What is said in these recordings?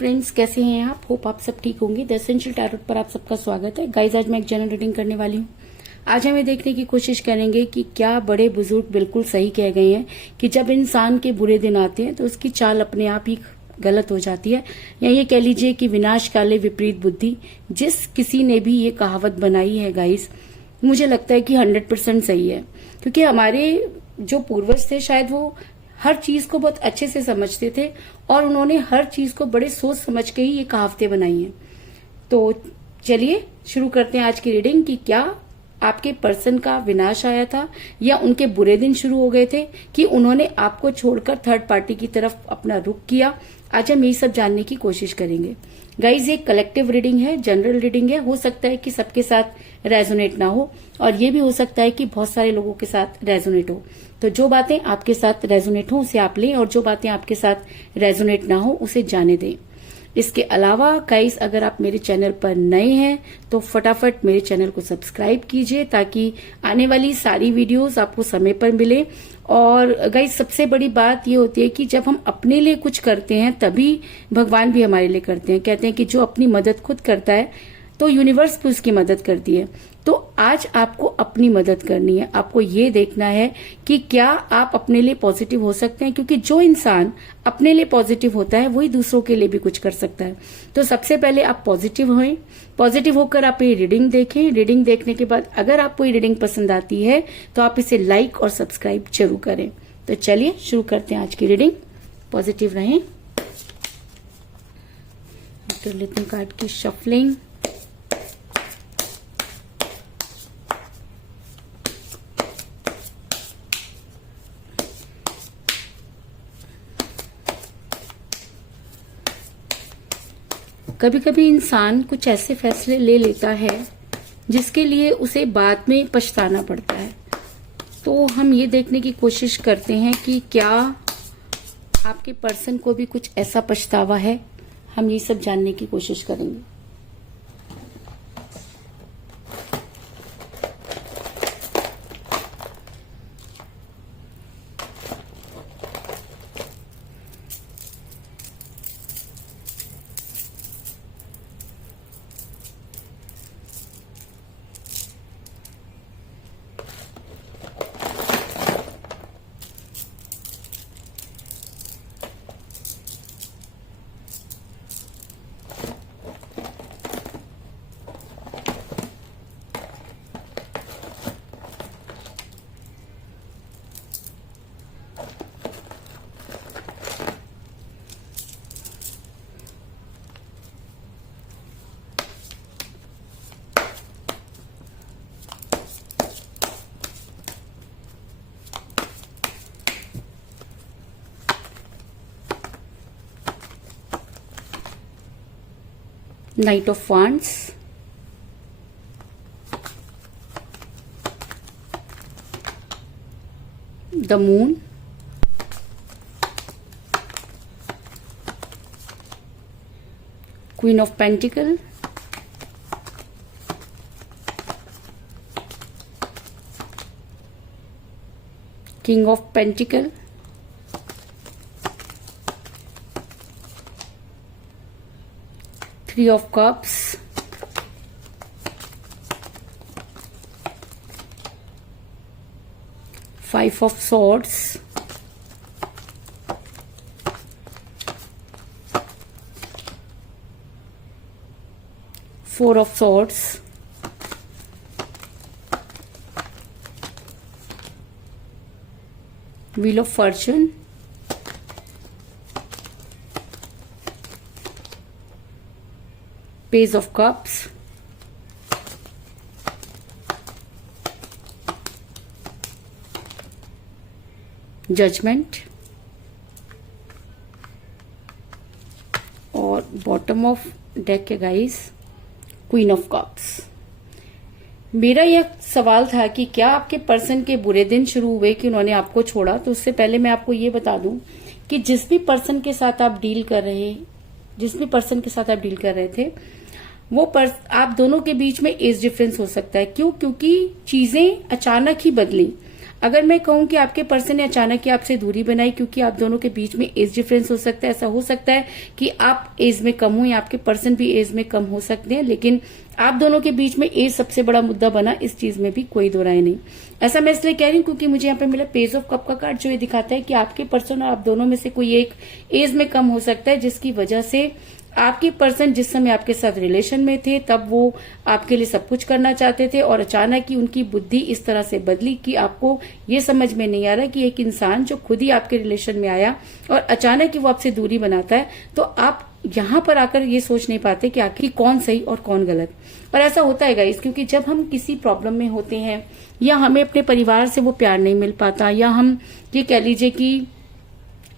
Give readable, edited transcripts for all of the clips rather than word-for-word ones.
Friends, कैसे हैं आप? होप आप सब ठीक होंगे। द एसेंशियल टैरोट पर आप सबका स्वागत है। गाइज, आज मैं एक जनरल रीडिंग करने वाली हूँ। आज हमें देखने की कोशिश करेंगे कि क्या बड़े बुजुर्ग बिल्कुल सही कह गए हैं कि जब इंसान के बुरे दिन आते हैं तो उसकी चाल अपने आप ही गलत हो जाती है, या ये कह लीजिए कि विनाश काले विपरीत बुद्धि। जिस किसी ने भी ये कहावत बनाई है गाइज, मुझे लगता है कि 100% सही है, क्योंकि हमारे जो पूर्वज थे शायद वो हर चीज को बहुत अच्छे से समझते थे और उन्होंने हर चीज को बड़े सोच समझ के ही ये कहावतें बनाई हैं। तो चलिए शुरू करते हैं आज की रीडिंग कि क्या आपके पर्सन का विनाश आया था या उनके बुरे दिन शुरू हो गए थे कि उन्होंने आपको छोड़कर थर्ड पार्टी की तरफ अपना रुख किया। आज हम यही सब जानने की कोशिश करेंगे। गाइज, ये कलेक्टिव रीडिंग है, जनरल रीडिंग है। हो सकता है कि सबके साथ रेजोनेट ना हो और ये भी हो सकता है कि बहुत सारे लोगों के साथ रेजोनेट हो। तो जो बातें आपके साथ रेजोनेट हो उसे आप लें और जो बातें आपके साथ रेजोनेट ना हो उसे जाने दें। इसके अलावा गाइस, अगर आप मेरे चैनल पर नए हैं तो फटाफट मेरे चैनल को सब्सक्राइब कीजिए ताकि आने वाली सारी वीडियोस आपको समय पर मिले। और गाइस, सबसे बड़ी बात ये होती है कि जब हम अपने लिए कुछ करते हैं तभी भगवान भी हमारे लिए करते हैं। कहते हैं कि जो अपनी मदद खुद करता है तो यूनिवर्स भी उसकी मदद करती है। तो आज आपको अपनी मदद करनी है। आपको ये देखना है कि क्या आप अपने लिए पॉजिटिव हो सकते हैं, क्योंकि जो इंसान अपने लिए पॉजिटिव होता है वही दूसरों के लिए भी कुछ कर सकता है। तो सबसे पहले आप पॉजिटिव हों। पॉजिटिव होकर आप ये रीडिंग देखें। रीडिंग देखने के बाद अगर आपको ये रीडिंग पसंद आती है तो आप इसे लाइक और सब्सक्राइब जरूर करें। तो चलिए शुरू करते हैं आज की रीडिंग। पॉजिटिव रहें। कर लेते हैं कार्ड की शफलिंग। कभी कभी इंसान कुछ ऐसे फैसले ले लेता है जिसके लिए उसे बाद में पछताना पड़ता है। तो हम ये देखने की कोशिश करते हैं कि क्या आपके पर्सन को भी कुछ ऐसा पछतावा है। हम ये सब जानने की कोशिश करेंगे। Knight of Wands, the Moon, Queen of Pentacles, King of Pentacles, Three of Cups, Five of Swords, Four of Swords, Wheel of Fortune, Page of Cups, Judgment और बॉटम ऑफ डेक है गाइस, क्वीन ऑफ कप्स। मेरा यह सवाल था कि क्या आपके person के बुरे दिन शुरू हुए कि उन्होंने आपको छोड़ा। तो उससे पहले मैं आपको ये बता दूं कि जिस भी पर्सन के साथ आप डील कर रहे थे वो आप दोनों के बीच में एज डिफरेंस हो सकता है। क्यों? क्योंकि चीजें अचानक ही बदली। अगर मैं कहूं कि आपके पर्सन ने अचानक ही आपसे दूरी बनाई क्योंकि आप दोनों के बीच में एज डिफरेंस हो सकता है, ऐसा हो सकता है कि आप एज में कम हो या आपके पर्सन भी एज में कम हो सकते हैं, लेकिन आप दोनों के बीच में एज सबसे बड़ा मुद्दा बना, इस चीज में भी कोई दो राय नहीं। ऐसा मैं इसलिए कह रही हूँ क्योंकि मुझे यहाँ पे मिला पेज ऑफ कप का कार्ड, जो ये दिखाता है कि आपके पर्सन और आप दोनों में से कोई एक एज में कम हो सकता है, जिसकी वजह से आपके पर्सन जिस समय आपके साथ रिलेशन में थे तब वो आपके लिए सब कुछ करना चाहते थे, और अचानक ही उनकी बुद्धि इस तरह से बदली कि आपको ये समझ में नहीं आ रहा कि एक इंसान जो खुद ही आपके रिलेशन में आया और अचानक ही वो आपसे दूरी बनाता है, तो आप यहाँ पर आकर ये सोच नहीं पाते कि आखिर कौन सही और कौन गलत। और ऐसा होता है गाइस, क्योंकि जब हम किसी प्रॉब्लम में होते हैं या हमें अपने परिवार से वो प्यार नहीं मिल पाता, या हम ये कह लीजिए कि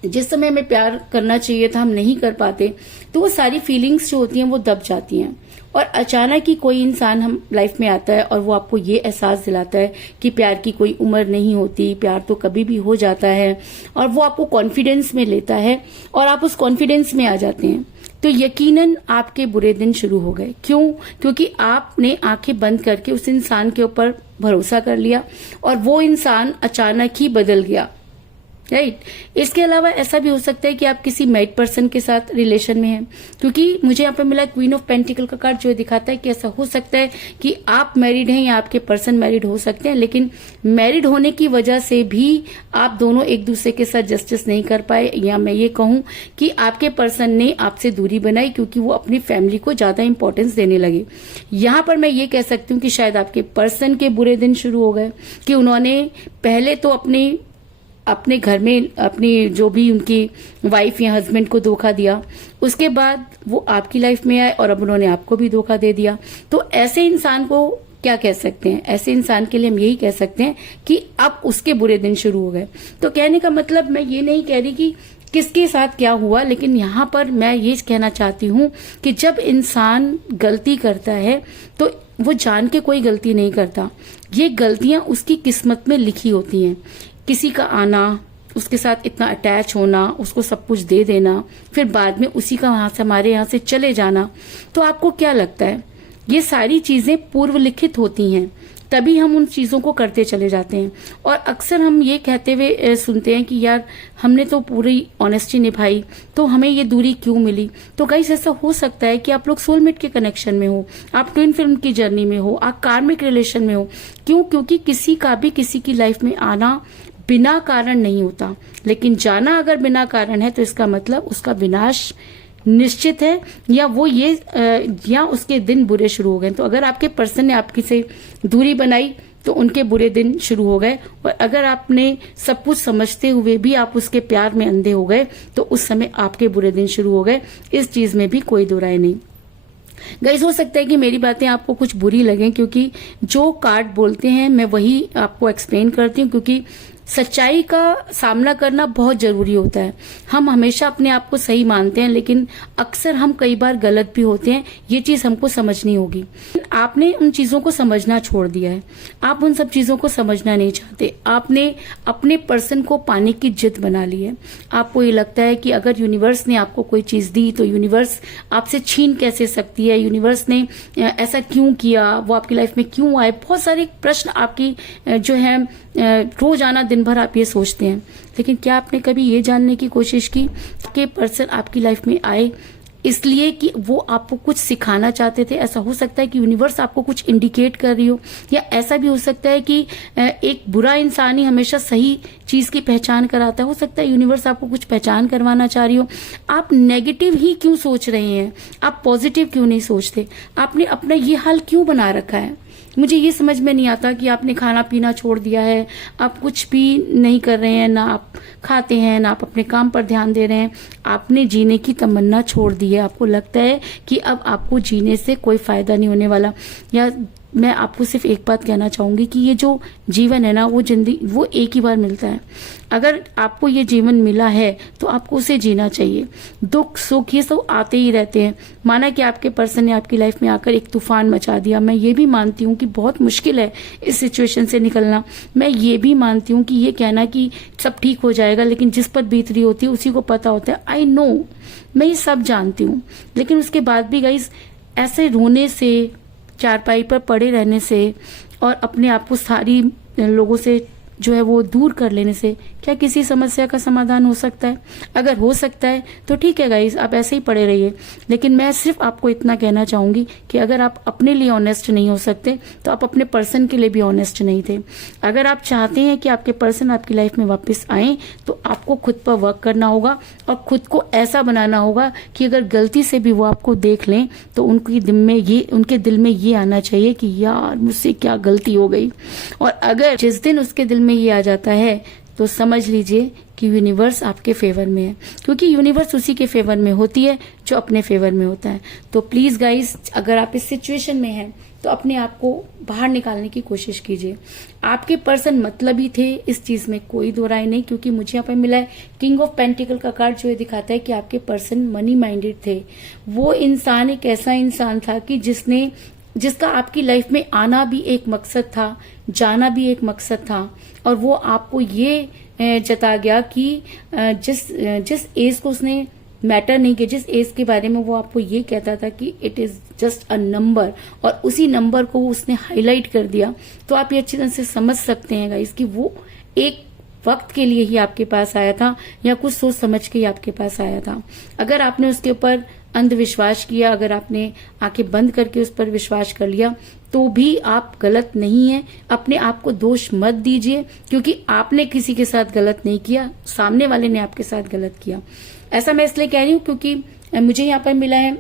जिस समय हमें प्यार करना चाहिए था हम नहीं कर पाते, तो वो सारी फीलिंग्स जो होती हैं वो दब जाती हैं। और अचानक ही कोई इंसान हम लाइफ में आता है और वो आपको ये एहसास दिलाता है कि प्यार की कोई उम्र नहीं होती, प्यार तो कभी भी हो जाता है, और वो आपको कॉन्फिडेंस में लेता है और आप उस कॉन्फिडेंस में आ जाते हैं, तो यकीनन आपके बुरे दिन शुरू हो गए। क्यों? क्योंकि आपने आंखें बंद करके उस इंसान के ऊपर भरोसा कर लिया और वो इंसान अचानक ही बदल गया, राइट। इसके अलावा ऐसा भी हो सकता है कि आप किसी मैरिड पर्सन के साथ रिलेशन में हैं, क्योंकि मुझे यहाँ पे मिला क्वीन ऑफ पेंटिकल का कार्ड, जो दिखाता है कि ऐसा हो सकता है कि आप मैरिड हैं या आपके पर्सन मैरिड हो सकते हैं, लेकिन मैरिड होने की वजह से भी आप दोनों एक दूसरे के साथ जस्टिस नहीं कर पाए, या मैं ये कहूं कि आपके पर्सन ने आपसे दूरी बनाई क्योंकि वो अपनी फैमिली को ज्यादा इंपॉर्टेंस देने लगे। यहाँ पर मैं ये कह सकती हूँ कि शायद आपके पर्सन के बुरे दिन शुरू हो गए कि उन्होंने पहले तो अपने घर में अपनी जो भी उनकी वाइफ या हस्बैंड को धोखा दिया, उसके बाद वो आपकी लाइफ में आए और अब उन्होंने आपको भी धोखा दे दिया। तो ऐसे इंसान को क्या कह सकते हैं? ऐसे इंसान के लिए हम यही कह सकते हैं कि अब उसके बुरे दिन शुरू हो गए। तो कहने का मतलब मैं ये नहीं कह रही कि किसके साथ क्या हुआ, लेकिन यहाँ पर मैं ये कहना चाहती हूँ कि जब इंसान गलती करता है तो वो जान के कोई गलती नहीं करता, ये गलतियां उसकी किस्मत में लिखी होती हैं। किसी का आना, उसके साथ इतना अटैच होना, उसको सब कुछ दे देना, फिर बाद में उसी का वहां से हमारे यहाँ से चले जाना, तो आपको क्या लगता है ये सारी चीजें पूर्व लिखित होती हैं, तभी हम उन चीजों को करते चले जाते हैं। और अक्सर हम ये कहते हुए सुनते हैं कि यार हमने तो पूरी ऑनेस्टी निभाई तो हमें ये दूरी क्यों मिली। तो गाइस ऐसा हो सकता है कि आप लोग सोलमेट के कनेक्शन में हो, आप ट्विन फिल्म की जर्नी में हो, आप कार्मिक रिलेशन में हो। क्यों? क्योंकि किसी का भी किसी की लाइफ में आना बिना कारण नहीं होता, लेकिन जाना अगर बिना कारण है तो इसका मतलब उसका विनाश निश्चित है, या वो ये या उसके दिन बुरे शुरू हो गए। तो अगर आपके पर्सन ने आपकी से दूरी बनाई तो उनके बुरे दिन शुरू हो गए, और अगर आपने सब कुछ समझते हुए भी आप उसके प्यार में अंधे हो गए तो उस समय आपके बुरे दिन शुरू हो गए। इस चीज में भी कोई दो राय नहीं। गाइस हो सकता है कि मेरी बातें आपको कुछ बुरी लगें, क्योंकि जो कार्ड बोलते हैं मैं वही आपको एक्सप्लेन करती हूँ, क्योंकि सच्चाई का सामना करना बहुत जरूरी होता है। हम हमेशा अपने आप को सही मानते हैं, लेकिन अक्सर हम कई बार गलत भी होते हैं। ये चीज हमको समझनी होगी। आपने उन चीजों को समझना छोड़ दिया है, आप उन सब चीजों को समझना नहीं चाहते। आपने अपने पर्सन को पाने की जिद बना ली है। आपको ये लगता है कि अगर यूनिवर्स ने आपको कोई चीज दी तो यूनिवर्स आपसे छीन कैसे सकती है, यूनिवर्स ने ऐसा क्यों किया, वो आपकी लाइफ में क्यों आए। बहुत सारे प्रश्न आपकी जो है रोजाना दिन भर आप ये सोचते हैं, लेकिन क्या आपने कभी ये जानने की कोशिश की कि पर्सन आपकी लाइफ में आए इसलिए कि वो आपको कुछ सिखाना चाहते थे? ऐसा हो सकता है कि यूनिवर्स आपको कुछ इंडिकेट कर रही हो, या ऐसा भी हो सकता है कि एक बुरा इंसान ही हमेशा सही चीज की पहचान कराता है। हो सकता है यूनिवर्स आपको कुछ पहचान करवाना चाह रही हो। आप नेगेटिव ही क्यों सोच रहे हैं? आप पॉजिटिव क्यों नहीं सोचते? आपने अपना ये हाल क्यों बना रखा है? मुझे ये समझ में नहीं आता कि आपने खाना पीना छोड़ दिया है, आप कुछ भी नहीं कर रहे हैं, ना आप खाते हैं, ना आप अपने काम पर ध्यान दे रहे हैं। आपने जीने की तमन्ना छोड़ दी है। आपको लगता है कि अब आपको जीने से कोई फायदा नहीं होने वाला। या मैं आपको सिर्फ एक बात कहना चाहूंगी कि ये जो जीवन है ना, वो जिंदगी वो एक ही बार मिलता है। अगर आपको ये जीवन मिला है तो आपको उसे जीना चाहिए। दुख सुख ये सब आते ही रहते हैं। माना कि आपके पर्सन ने आपकी लाइफ में आकर एक तूफान मचा दिया, मैं ये भी मानती हूँ कि बहुत मुश्किल है इस सिचुएशन से निकलना। मैं ये भी मानती हूँ कि ये कहना कि सब ठीक हो जाएगा, लेकिन जिस पर बीत रही होती है उसी को पता होता है। आई नो, मैं ये सब जानती हूँ, लेकिन उसके बाद भी गाइस ऐसे रोने से, चारपाई पर पड़े रहने से और अपने आप को सारी लोगों से जो है वो दूर कर लेने से क्या किसी समस्या का समाधान हो सकता है? अगर हो सकता है तो ठीक है गाइस, आप ऐसे ही पड़े रहिए। लेकिन मैं सिर्फ आपको इतना कहना चाहूंगी कि अगर आप अपने लिए ऑनेस्ट नहीं हो सकते तो आप अपने पर्सन के लिए भी ऑनेस्ट नहीं थे। अगर आप चाहते हैं कि आपके पर्सन आपकी लाइफ में वापस आए तो आपको खुद पर वर्क करना होगा और खुद को ऐसा बनाना होगा कि अगर गलती से भी वो आपको देख लें तो उनके दिल में ये आना चाहिए कि यार मुझसे क्या गलती हो गई। और अगर जिस दिन उसके दिल में ये आ जाता है तो समझ लीजिए कि यूनिवर्स आपके फेवर में है, क्योंकि यूनिवर्स उसी के फेवर में होती है जो अपने फेवर में होता है। तो प्लीज गाइस, अगर आप इस सिचुएशन में हैं तो अपने आप को बाहर निकालने की कोशिश कीजिए। आपके पर्सन मतलबी थे, इस चीज में कोई दो राय नहीं, क्योंकि मुझे यहाँ पर मिला है किंग ऑफ पेंटिकल का कार्ड, जो ये दिखाता है कि आपके पर्सन मनी माइंडेड थे। वो इंसान एक ऐसा इंसान था कि जिसका आपकी लाइफ में आना भी एक मकसद था, जाना भी एक मकसद था। और वो आपको ये जता गया कि जिस एज को उसने मैटर नहीं किया, जिस एज के बारे में वो आपको ये कहता था कि it is just a number, और उसी नंबर को उसने हाईलाइट कर दिया। तो आप ये अच्छी तरह से समझ सकते हैं गाइस कि वो एक वक्त के लिए ही आपके पास आया था या कुछ सोच समझ के ही आपके पास आया था। अगर आपने उसके ऊपर अंधविश्वास किया, अगर आपने आंखें बंद करके उस पर विश्वास कर लिया, तो भी आप गलत नहीं है। अपने आप को दोष मत दीजिए, क्योंकि आपने किसी के साथ गलत नहीं किया, सामने वाले ने आपके साथ गलत किया। ऐसा मैं इसलिए कह रही हूँ क्योंकि मुझे यहाँ पर मिला है,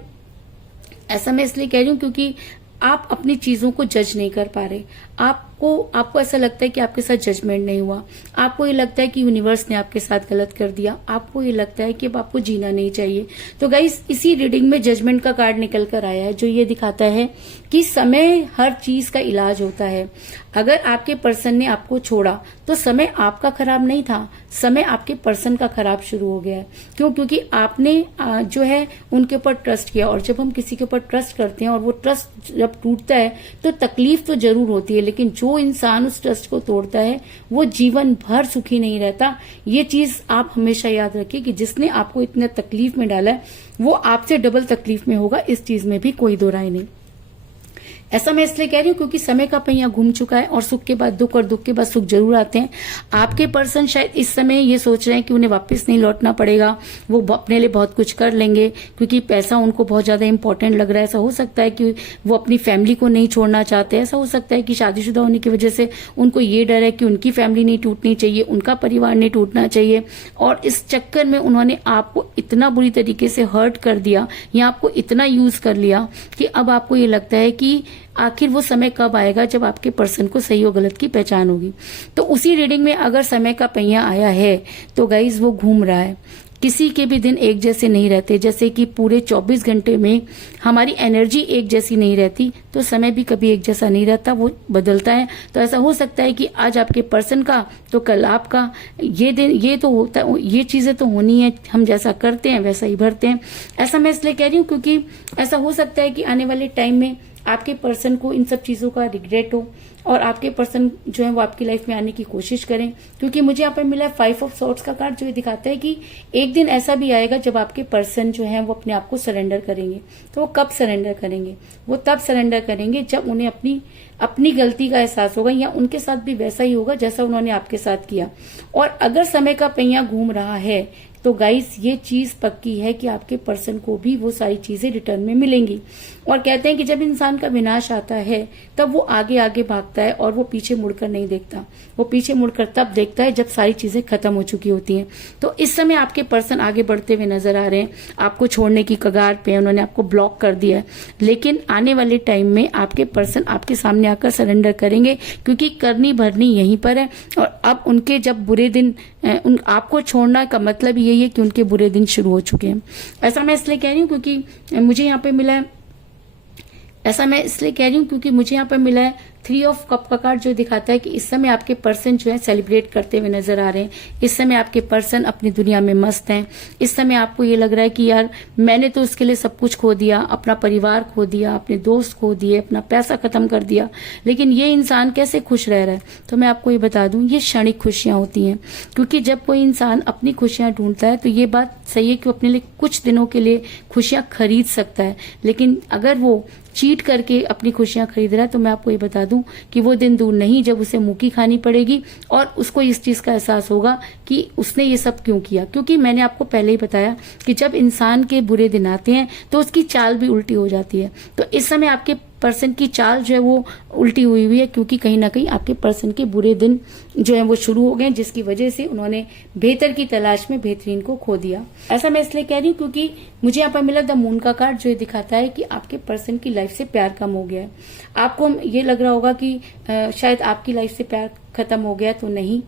ऐसा मैं इसलिए कह रही हूँ क्योंकि आप अपनी चीजों को जज नहीं कर पा रहे। आपको ऐसा लगता है कि आपके साथ जजमेंट नहीं हुआ, आपको ये लगता है कि यूनिवर्स ने आपके साथ गलत कर दिया, आपको ये लगता है कि अब आपको जीना नहीं चाहिए। तो गाइस, इसी रीडिंग में जजमेंट का कार्ड निकल कर आया है, जो ये दिखाता है कि समय हर चीज का इलाज होता है। अगर आपके पर्सन ने आपको छोड़ा तो समय आपका खराब नहीं था, समय आपके पर्सन का खराब शुरू हो गया है। क्योंकि आपने जो है उनके ऊपर ट्रस्ट किया, और जब हम किसी के ऊपर ट्रस्ट करते हैं और वो ट्रस्ट जब टूटता है तो तकलीफ तो जरूर होती है, लेकिन जो इंसान उस ट्रस्ट को तोड़ता है वो जीवन भर सुखी नहीं रहता। ये चीज आप हमेशा याद रखिए कि जिसने आपको इतने तकलीफ में डाला है वो आपसे डबल तकलीफ में होगा, इस चीज में भी कोई दो राय नहीं। ऐसा मैं इसलिए कह रही हूँ क्योंकि समय का पहिया घूम चुका है, और सुख के बाद दुख और दुख के बाद सुख जरूर आते हैं। आपके पर्सन शायद इस समय ये सोच रहे हैं कि उन्हें वापस नहीं लौटना पड़ेगा, वो अपने लिए बहुत कुछ कर लेंगे, क्योंकि पैसा उनको बहुत ज्यादा इंपॉर्टेंट लग रहा है। ऐसा हो सकता है कि वो अपनी फैमिली को नहीं छोड़ना चाहते, ऐसा हो सकता है कि शादीशुदा होने की वजह से उनको ये डर है कि उनकी फैमिली नहीं टूटनी चाहिए, उनका परिवार नहीं टूटना चाहिए, और इस चक्कर में उन्होंने आपको इतना बुरी तरीके से हर्ट कर दिया या आपको इतना यूज कर लिया कि अब आपको ये लगता है कि आखिर वो समय कब आएगा जब आपके पर्सन को सही और गलत की पहचान होगी। तो उसी रीडिंग में अगर समय का पहिया आया है तो गाइज वो घूम रहा है। किसी के भी दिन एक जैसे नहीं रहते, जैसे कि पूरे 24 घंटे में हमारी एनर्जी एक जैसी नहीं रहती, तो समय भी कभी एक जैसा नहीं रहता, वो बदलता है। तो ऐसा हो सकता है कि आज आपके पर्सन का तो कल आपका, ये दिन ये तो होता है, ये चीजें तो होनी है, हम जैसा करते हैं वैसा ही भरते हैं। ऐसा मैं इसलिए कह रही हूँ क्योंकि ऐसा हो सकता है कि आने वाले टाइम में आपके पर्सन को इन सब चीजों का रिग्रेट हो और आपके पर्सन जो है वो आपकी लाइफ में आने की कोशिश करें, क्योंकि मुझे यहाँ पर मिला है 5 ऑफ सॉर्ड्स का कार्ड, जो ये दिखाता है कि एक दिन ऐसा भी आएगा जब आपके पर्सन जो है वो अपने आप को सरेंडर करेंगे। तो वो कब सरेंडर करेंगे? वो तब सरेंडर करेंगे जब उन्हें अपनी गलती का एहसास होगा, या उनके साथ भी वैसा ही होगा जैसा उन्होंने आपके साथ किया। और अगर समय का पहिया घूम रहा है तो गाइस ये चीज पक्की है कि आपके पर्सन को भी वो सारी चीजें रिटर्न में मिलेंगी। और कहते हैं कि जब इंसान का विनाश आता है तब वो आगे आगे भागता है और वो पीछे मुड़कर नहीं देखता, वो पीछे मुड़कर तब देखता है जब सारी चीजें खत्म हो चुकी होती हैं। तो इस समय आपके पर्सन आगे बढ़ते हुए नजर आ रहे हैं, आपको छोड़ने की कगार पे, उन्होंने आपको ब्लॉक कर दिया है, लेकिन आने वाले टाइम में आपके पर्सन आपके सामने आकर सरेंडर करेंगे, क्योंकि करनी भरनी यहीं पर है। और अब उनके जब बुरे दिन, आपको छोड़ना का मतलब यही है कि उनके बुरे दिन शुरू हो चुके हैं। ऐसा मैं इसलिए कह रही हूँ क्योंकि मुझे यहाँ पे मिला है, ऐसा मैं इसलिए कह रही हूँ क्योंकि मुझे यहाँ पर मिला है 3 ऑफ कप का कार्ड, जो दिखाता है कि इस समय आपके पर्सन जो है सेलिब्रेट करते हुए नजर आ रहे हैं। इस समय आपके पर्सन अपनी दुनिया में मस्त हैं। इस समय आपको ये लग रहा है कि यार मैंने तो उसके लिए सब कुछ खो दिया, अपना परिवार खो दिया, अपने दोस्त खो दिए, अपना पैसा खत्म कर दिया, लेकिन ये इंसान कैसे खुश रह रहा है? तो मैं आपको ये बता दूं, ये क्षणिक खुशियां होती हैं, क्योंकि जब कोई इंसान अपनी खुशियां ढूंढता है तो ये बात सही है कि वो अपने लिए कुछ दिनों के लिए खुशियां खरीद सकता है, लेकिन अगर वो चीट करके अपनी खुशियां खरीद रहा है तो मैं आपको ये बता दूं दूं कि वो दिन दूर नहीं जब उसे मुंह की खानी पड़ेगी और उसको इस चीज का एहसास होगा कि उसने ये सब क्यों किया। क्योंकि मैंने आपको पहले ही बताया कि जब इंसान के बुरे दिन आते हैं तो उसकी चाल भी उल्टी हो जाती है। तो इस समय आपके पर्सन की चाल जो है वो उल्टी हुई हुई है, क्योंकि कहीं ना कहीं आपके पर्सन के बुरे दिन जो है वो शुरू हो गए, जिसकी वजह से उन्होंने बेहतर की तलाश में बेहतरीन को खो दिया। ऐसा मैं इसलिए कह रही हूँ क्योंकि मुझे यहाँ पर मिला द मून का कार्ड, जो ये दिखाता है कि आपके पर्सन की लाइफ से प्यार कम हो गया है। आपको ये लग रहा होगा कि शायद आपकी लाइफ से प्यार खत्म हो गया, तो नहीं,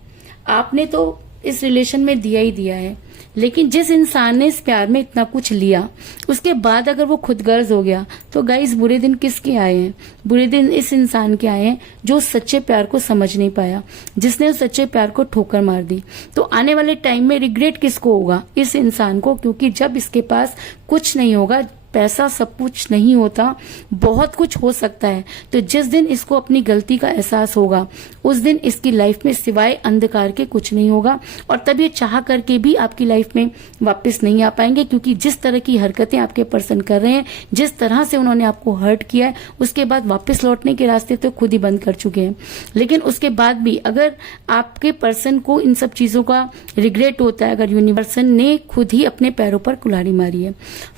आपने तो इस रिलेशन में दिया ही दिया है। लेकिन जिस इंसान ने इस प्यार में इतना कुछ लिया, उसके बाद अगर वो खुदगर्ज हो गया, तो गाइस बुरे दिन किसके आए हैं? बुरे दिन इस इंसान के आए हैं जो सच्चे प्यार को समझ नहीं पाया, जिसने उस सच्चे प्यार को ठोकर मार दी। तो आने वाले टाइम में रिग्रेट किसको होगा? इस इंसान को, क्योंकि जब इसके पास कुछ नहीं होगा, पैसा सब कुछ नहीं होता, बहुत कुछ हो सकता है, तो जिस दिन इसको अपनी गलती का एहसास होगा उस दिन इसकी लाइफ में सिवाय अंधकार के कुछ नहीं होगा। और तब ये चाह करके भी आपकी लाइफ में वापस नहीं आ पाएंगे, क्योंकि जिस तरह की हरकतें आपके पर्सन कर रहे हैं, जिस तरह से उन्होंने आपको हर्ट किया है, उसके बाद वापस लौटने के रास्ते तो खुद ही बंद कर चुके हैं। लेकिन उसके बाद भी अगर आपके पर्सन को इन सब चीजों का रिग्रेट होता है, अगर यूनिवर्स ने खुद ही अपने पैरों पर कुल्हाड़ी मारी है।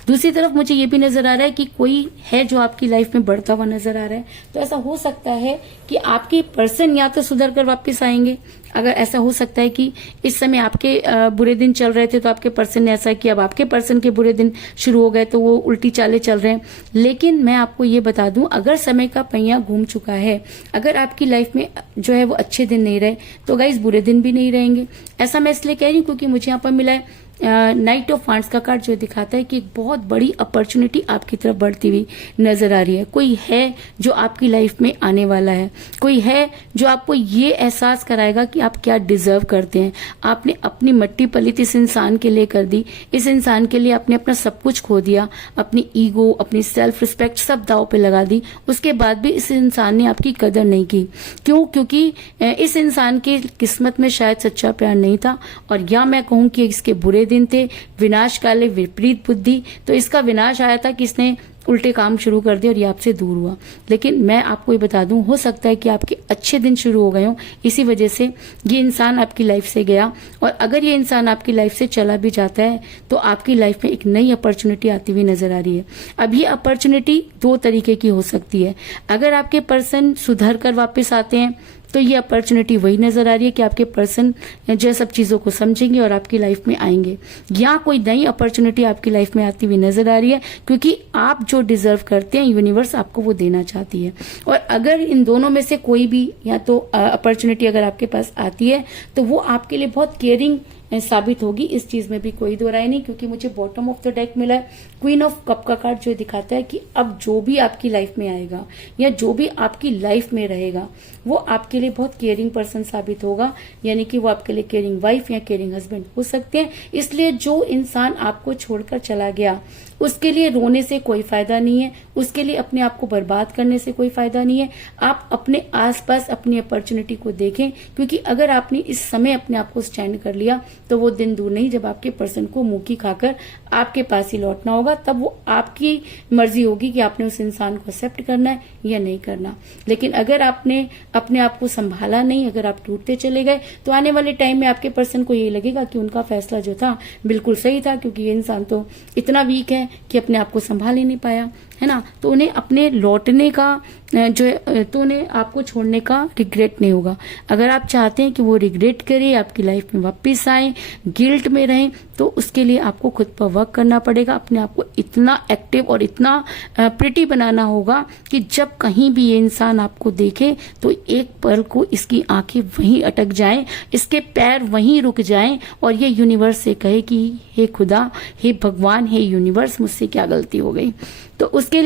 दूसरी तरफ मुझे ये भी नजर आ रहा है कि कोई है जो आपकी लाइफ में बढ़ता हुआ नजर आ रहा है। तो ऐसा हो सकता है कि आपके पर्सन या तो सुधर कर वापस आएंगे। अगर ऐसा हो सकता है कि इस समय आपके बुरे दिन चल रहे थे तो आपके पर्सन ने ऐसा किया, अब आपके पर्सन के बुरे दिन शुरू हो गए तो वो उल्टी चालें चल रहे हैं। लेकिन मैं आपको ये बता दूं, अगर समय का पहिया घूम चुका है, अगर आपकी लाइफ में जो है वो अच्छे दिन नहीं रहे, तो गाइस बुरे दिन भी नहीं रहेंगे। ऐसा मैं इसलिए कह रही हूँ क्योंकि मुझे यहाँ पर मिला है नाइट ऑफ वांड्स का कार्ड, जो दिखाता है कि एक बहुत बड़ी अपॉर्चुनिटी आपकी तरफ बढ़ती हुई नजर आ रही है। कोई है जो आपकी लाइफ में आने वाला है, कोई है जो आपको ये एहसास कराएगा कि आप क्या डिजर्व करते हैं। आपने अपनी मट्टी पलित इस इंसान के लिए कर दी, इस इंसान के लिए आपने अपना सब कुछ खो दिया, अपनी ईगो, अपनी सेल्फ रिस्पेक्ट सब दाव पे लगा दी। उसके बाद भी इस इंसान ने आपकी कदर नहीं की। क्यों? क्योंकि इस इंसान की किस्मत में शायद सच्चा प्यार नहीं था, और या मैं कहूं कि इसके बुरे दिन थे, विनाश काले विपरीत बुद्धि। तो इसका विनाश आया था कि इसने उल्टे काम शुरू कर दिए और ये आपसे दूर हुआ। लेकिन मैं आपको ये बता दूं, हो सकता है कि आपके अच्छे दिन शुरू हो गए हों, इसी वजह से ये इंसान आपकी लाइफ से गया। और अगर ये इंसान आपकी लाइफ से चला भी जाता है तो आपकी लाइफ में एक नई अपॉर्चुनिटी आती हुई नजर आ रही है। अब ये अपॉर्चुनिटी दो तरीके की हो सकती है। अगर आपके पर्सन सुधर कर वापस आते हैं तो ये अपॉर्चुनिटी वही नजर आ रही है कि आपके पर्सन जो सब चीजों को समझेंगे और आपकी लाइफ में आएंगे, या कोई नई अपॉर्चुनिटी आपकी लाइफ में आती हुई नजर आ रही है, क्योंकि आप जो डिजर्व करते हैं यूनिवर्स आपको वो देना चाहती है। और अगर इन दोनों में से कोई भी या तो अपॉर्चुनिटी अगर आपके पास आती है तो वो आपके लिए बहुत केयरिंग साबित होगी, इस चीज में भी कोई दो राय नहीं। क्योंकि मुझे बॉटम ऑफ द डेक मिला है क्वीन ऑफ कप का कार्ड, जो दिखाता है कि अब जो भी आपकी लाइफ में आएगा या जो भी आपकी लाइफ में रहेगा वो आपके लिए बहुत केयरिंग पर्सन साबित होगा, यानी कि वो आपके लिए केयरिंग वाइफ या केयरिंग हस्बैंड हो सकते हैं। इसलिए जो इंसान आपको छोड़कर चला गया उसके लिए रोने से कोई फायदा नहीं है, उसके लिए अपने आप को बर्बाद करने से कोई फायदा नहीं है। आप अपने आसपास अपनी अपॉर्चुनिटी को देखें, क्योंकि अगर आपने इस समय अपने आप को स्टैंड कर लिया तो वो दिन दूर नहीं जब आपके पर्सन को मुंह की खाकर आपके पास ही लौटना होगा। तब वो आपकी मर्जी होगी कि आपने उस इंसान को एक्सेप्ट करना है या नहीं करना। लेकिन अगर आपने अपने आप को संभाला नहीं, अगर आप टूटते चले गए, तो आने वाले टाइम में आपके पर्सन को ये लगेगा कि उनका फैसला जो था बिल्कुल सही था, क्योंकि ये इंसान तो इतना वीक है कि अपने आप को संभाल ही नहीं पाया, है ना। तो उन्हें अपने लौटने का जो है, तो उन्हें आपको छोड़ने का रिग्रेट नहीं होगा। अगर आप चाहते हैं कि वो रिग्रेट करे, आपकी लाइफ में वापस आए, गिल्ट में रहें, तो उसके लिए आपको खुद पर वर्क करना पड़ेगा। अपने आप को इतना एक्टिव और इतना प्रिटी बनाना होगा कि जब कहीं भी ये इंसान आपको देखे तो एक पल को इसकी आंखें वहीं अटक जाएं, इसके पैर वहीं रुक जाएं और ये यूनिवर्स से कहे कि हे खुदा, हे भगवान, हे यूनिवर्स, मुझसे क्या गलती हो गई। तो उसके लिए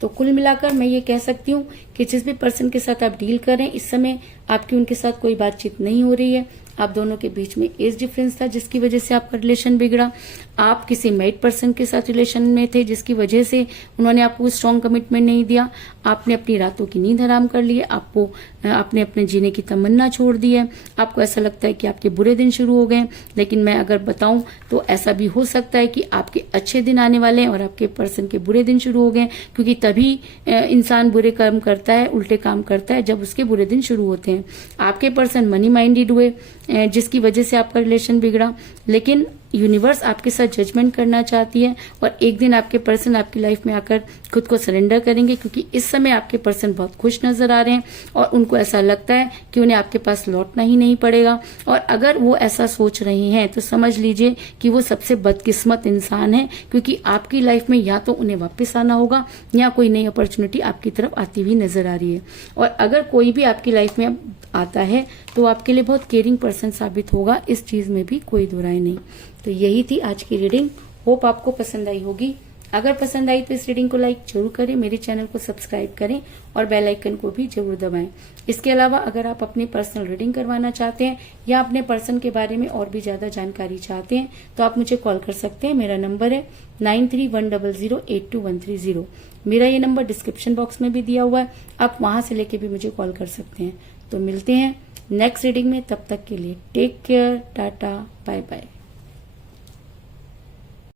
तो कुल मिलाकर मैं ये कह सकती हूँ कि जिस भी पर्सन के साथ आप डील करें, इस समय आपकी उनके साथ कोई बातचीत नहीं हो रही है, आप दोनों के बीच में एज डिफरेंस था जिसकी वजह से आपका रिलेशन बिगड़ा, आप किसी मैरिड पर्सन के साथ रिलेशन में थे जिसकी वजह से उन्होंने आपको स्ट्रॉन्ग कमिटमेंट नहीं दिया, आपने अपनी रातों की नींद हराम कर ली है, आपने अपने जीने की तमन्ना छोड़ दी है, आपको ऐसा लगता है कि आपके बुरे दिन शुरू हो गए। लेकिन मैं अगर बताऊं तो ऐसा भी हो सकता है कि आपके अच्छे दिन आने वाले हैं और आपके पर्सन के बुरे दिन शुरू हो गए, क्योंकि तभी इंसान बुरे कर्म करता है, उल्टे काम करता है जब उसके बुरे दिन शुरू होते हैं। आपके पर्सन मनी माइंडेड हुए जिसकी वजह से आपका रिलेशन बिगड़ा, लेकिन यूनिवर्स आपके साथ जजमेंट करना चाहती है और एक दिन आपके पर्सन आपकी लाइफ में आकर खुद को सरेंडर करेंगे, क्योंकि इस समय आपके पर्सन बहुत खुश नजर आ रहे हैं और उनको ऐसा लगता है कि उन्हें आपके पास लौटना ही नहीं पड़ेगा। और अगर वो ऐसा सोच रहे हैं तो समझ लीजिए कि वो सबसे बदकिस्मत इंसान है, क्योंकि आपकी लाइफ में या तो उन्हें वापस आना होगा या कोई नई अपॉर्चुनिटी आपकी तरफ आती हुई नजर आ रही है। और अगर कोई भी आपकी लाइफ में आता है तो आपके लिए बहुत केयरिंग पर्सन साबित होगा, इस चीज में भी कोई दो राय नहीं। तो यही थी आज की रीडिंग, होप आपको पसंद आई होगी। अगर पसंद आई तो इस रीडिंग को लाइक जरूर करें, मेरे चैनल को सब्सक्राइब करें और बेल आइकन को भी जरूर दबाएं। इसके अलावा अगर आप अपनी पर्सनल रीडिंग करवाना चाहते हैं या अपने पर्सन के बारे में और भी ज्यादा जानकारी चाहते हैं तो आप मुझे कॉल कर सकते हैं। मेरा नंबर है 9310082130। मेरा ये नंबर डिस्क्रिप्शन बॉक्स में भी दिया हुआ है, आप वहां से लेके भी मुझे कॉल कर सकते हैं। तो मिलते हैं नेक्स्ट रीडिंग में, तब तक के लिए take care, tata, bye bye.